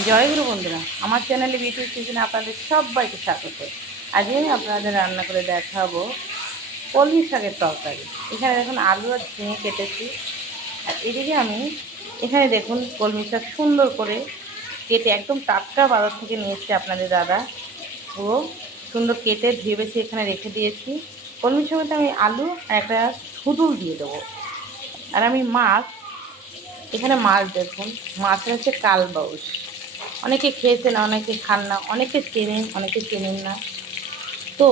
জয় গুরু বন্ধুরা, আমার চ্যানেলে বিউটি কিচেনে আপনাদের সবাইকে স্বাগত। আজকে আমি আপনাদের রান্না করে দেখাবো কলমি শাকের তরকারি। এখানে দেখুন আলু আর ঝিঙে কেটেছি। আর এদিকে আমি, এখানে দেখুন কলমি শাক সুন্দর করে কেটে একদম টাটকা বাজার থেকে নিয়েছি আপনাদের দাদা। পুরো সুন্দর কেটে ধুয়ে এখানে রেখে দিয়েছি। কলমি শাকেতে আমি আলু আর একটা ধুদুল দিয়ে দেবো। আর আমি মাছ, এখানে মাছ দেখুন মাছ হচ্ছে কালবাউস। অনেকে খেয়েছেন অনেকে খান না, অনেকে চেনেন অনেকে চেনেন না। তো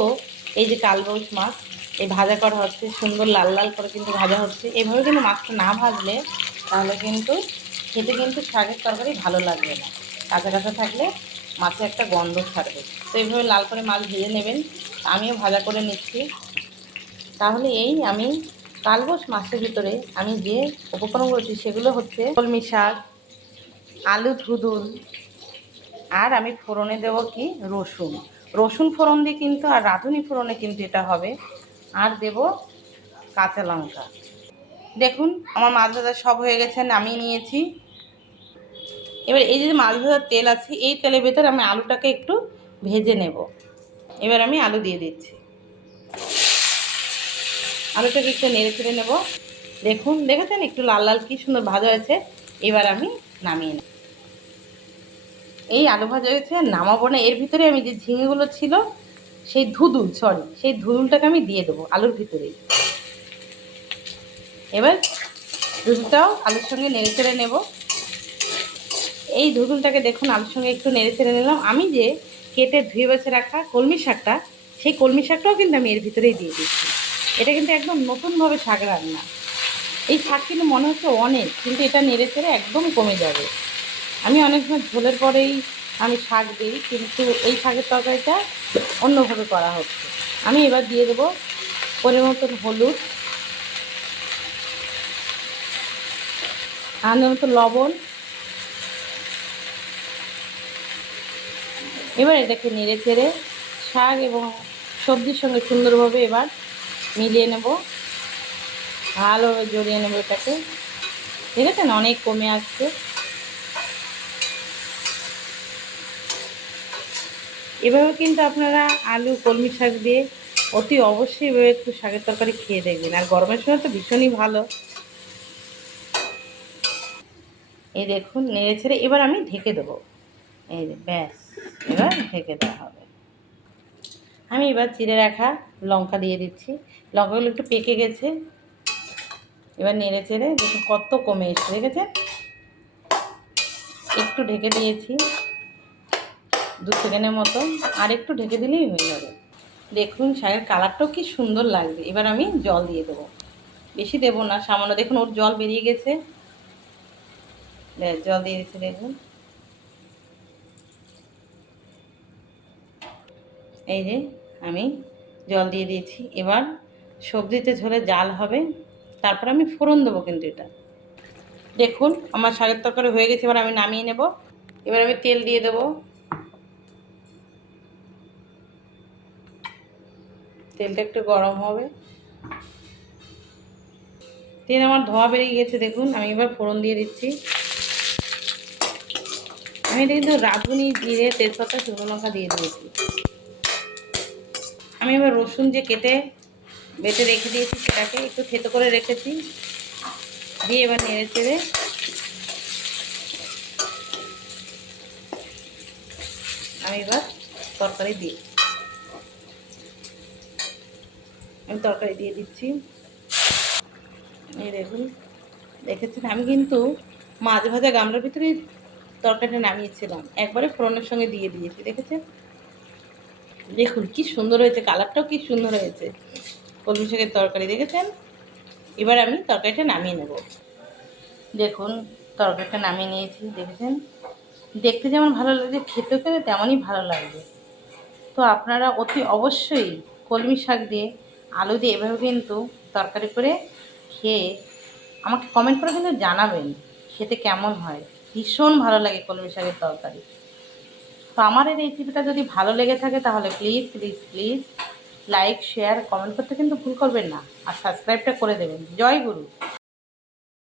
এই যে কালবাউস মাছ, এই ভাজা করা হচ্ছে, সুন্দর লাল লাল করে কিন্তু ভাজা হচ্ছে। এভাবে কিন্তু মাছটা না ভাজলে তাহলে কিন্তু খেতে কিন্তু শাকের তরকারি ভালো লাগবে না। কাঁচা কাঁচা থাকলে মাছে একটা গন্ধ ছাড়বে। তো এইভাবে লাল করে মাছ ভেজে নেবেন, আমিও ভাজা করে নিচ্ছি। তাহলে এই আমি কালবোস মাছের ভিতরে আমি যে উপকরণ করেছি সেগুলো হচ্ছে কলমি শাক, আলু ধুদুল আর আমি ফোড়নে দেব কি? রসুন। রসুন ফোড়ন দিয়ে কিন্তু, আর রাঁধুনি ফোড়নে কিন্তু এটা হবে। আর দেব কাঁচা লঙ্কা। দেখুন, আমার মাছ ভাজা সব হয়ে গেছে, নামিয়ে নিয়েছি। এবার এই যে মাছ ভাজার তেল আছে, এই তেলের ভেতরে আমি আলুটাকে একটু ভেজে নেব। এবার আমি আলু দিয়ে দিচ্ছি। আলুটাকে একটু নেড়ে চেড়ে নেব। দেখুন, দেখেছেন? একটু লাল লাল কি সুন্দর ভাজা হয়েছে। এবার আমি নামিয়ে নেব। এই আলু ভাজা হয়েছে নামাবো না। এর ভিতরে আমি যে ঝিঙেগুলো ছিল, সেই ধুদুল সরি সেই ধুদুলটাকে আমি দিয়ে দেবো আলুর ভিতরেই এবার ধুদুলটাও আলুর সঙ্গে নেড়ে চেড়ে নেব। এই ধুদুলটাকে দেখুন, আলুর সঙ্গে একটু নেড়ে চেড়ে নিলাম। আমি যে কেটে ধুয়ে বেছে রাখা কলমি শাকটা, সেই কলমি শাকটাও কিন্তু আমি এর ভিতরেই দিয়ে দিচ্ছি। এটা কিন্তু একদম নতুনভাবে শাক রান্না। এই শাক কিন্তু মনে হচ্ছে অনেক, কিন্তু এটা নেড়ে চেড়ে একদম কমে যাবে। আমি অনেক সময় ঝোলের পরেই আমি শাক দিই, কিন্তু এই শাকের তরকারিটা অন্যভাবে করা হচ্ছে। আমি এবার দিয়ে দেবো পরিমাণ মতন হলুদ, আনের মতো লবণ। এবার এটাকে নেড়ে চেড়ে শাক এবং সবজির সঙ্গে সুন্দরভাবে এবার মিলিয়ে নেব। ভালোভাবে জড়িয়ে নেব এটাকে। দেখেছেন? অনেক কমে আসছে। এভাবে কিন্তু আপনারা আলু, কলমি শাক দিয়ে অতি অবশ্যই এভাবে একটু শাকের তরকারি খেয়ে দেখবেন। আর গরমের সময় তো ভীষণই ভালো। এই দেখুন, নেড়ে ছেড়ে এবার আমি ঢেকে দেবো। এই ব্যাস, এবার ঢেকে দেওয়া হবে। আমি এবার চিড়ে রাখা লঙ্কা দিয়ে দিচ্ছি। লঙ্কাগুলো একটু পেকে গেছে। এবার নেড়ে চেড়ে দেখুন কত কমে এসছে দেখেছে একটু ঢেকে দিয়েছি। দু সেকেন্ডের মতো আর একটু ঢেকে দিলেই হয়ে যাবে। দেখুন শাকের কালারটাও কি সুন্দর লাগবে। এবার আমি জল দিয়ে দেবো। বেশি দেবো না, সামান্য দেখুন, ওর জল বেরিয়ে গেছে। জল দিয়ে দিচ্ছি, দেখুন। এই যে, আমি জল দিয়ে দিয়েছি। এবার সবজিতে ঝোলে জাল হবে। তারপর আমি ফোড়ন দেবো কিন্তু এটা। দেখুন, আমার শাকের তরকারি হয়ে গেছে, এবার আমি নামিয়ে নেব। এবার আমি তেল দিয়ে দেবো। তেলটা একটু গরম হবে। তেল আমার ধোয়া বেরিয়ে গেছে, দেখুন, আমি এবার ফোড়ন দিয়ে দিচ্ছি। আমি এটা কিন্তু রাঁধুনি জিরে তেজপাতা শুকনো লঙ্কা দিয়ে দিয়েছি। আমি এবার রসুন যে কেটে বেটে রেখে দিয়েছি, সেটাকে একটু থেতো করে রেখেছি। দিয়ে এবার নেড়ে চেড়ে আমি এবার তরকারি দিই আমি তরকারি দিয়ে দিচ্ছি। এই দেখুন, দেখেছেন? আমি কিন্তু মাছ ভাজা গামলার ভিতরে তরকারিটা নামিয়েছিলাম। একবারে ফোড়নের সঙ্গে দিয়ে দিয়েছি, দেখেছেন? দেখুন, কি সুন্দর হয়েছে, কালারটাও কি সুন্দর হয়েছে। কলমি শাকের তরকারি, দেখেছেন? এবার আমি তরকারিটা নামিয়ে নেব। দেখুন, তরকারিটা নামিয়ে নিয়েছি, দেখেছেন? দেখতে যেমন ভালো লাগছে খেতেও কিন্তু তেমনই ভালো লাগবে তো আপনারা অতি অবশ্যই কলমি শাক দিয়ে আলু দিয়ে এভাবে কিন্তু তরকারি করে খেয়ে আমাকে কমেন্ট করে কিন্তু জানাবেন খেতে কেমন হয়। ভীষণ ভালো লাগে কলমি শাকের তরকারি। তো আমার এই রেসিপিটা যদি ভালো লেগে থাকে তাহলে please please please like share comment করতে কিন্তু ভুল করবেন না। আর সাবস্ক্রাইবটা করে দেবেন। জয় গুরু।